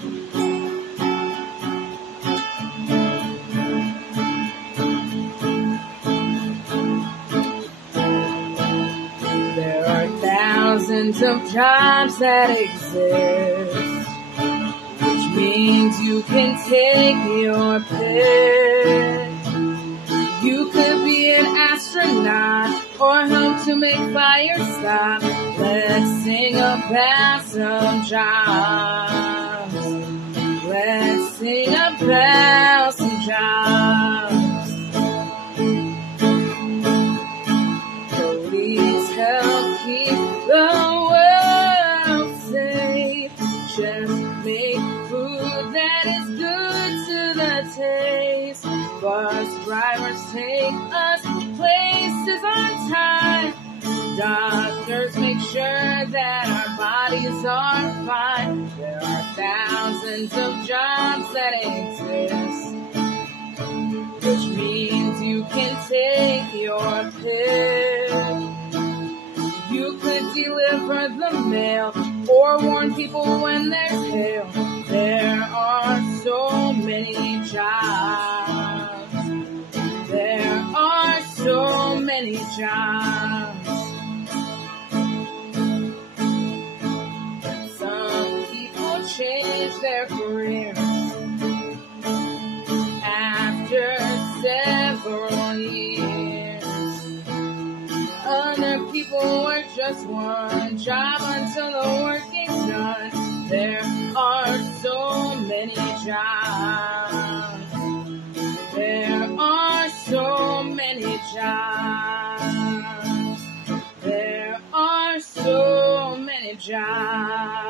There are thousands of jobs that exist, which means you can take your pick. You could be an astronaut or help to make fire stop. Let's sing about some jobs. Let's sing about some jobs. Police help keep the world safe. Chefs make food that is good to the taste. Bus drivers take us places on time. Doctors make sure that our bodies are fine. There are thousands of jobs that exist, which means you can take your pick. You could deliver the mail or warn people when there's hail. There are so many jobs. There are so many jobs. Some people change their careers after several years. Other people work just one job until the work is done. There are so many jobs. There are so many jobs. There are so many jobs.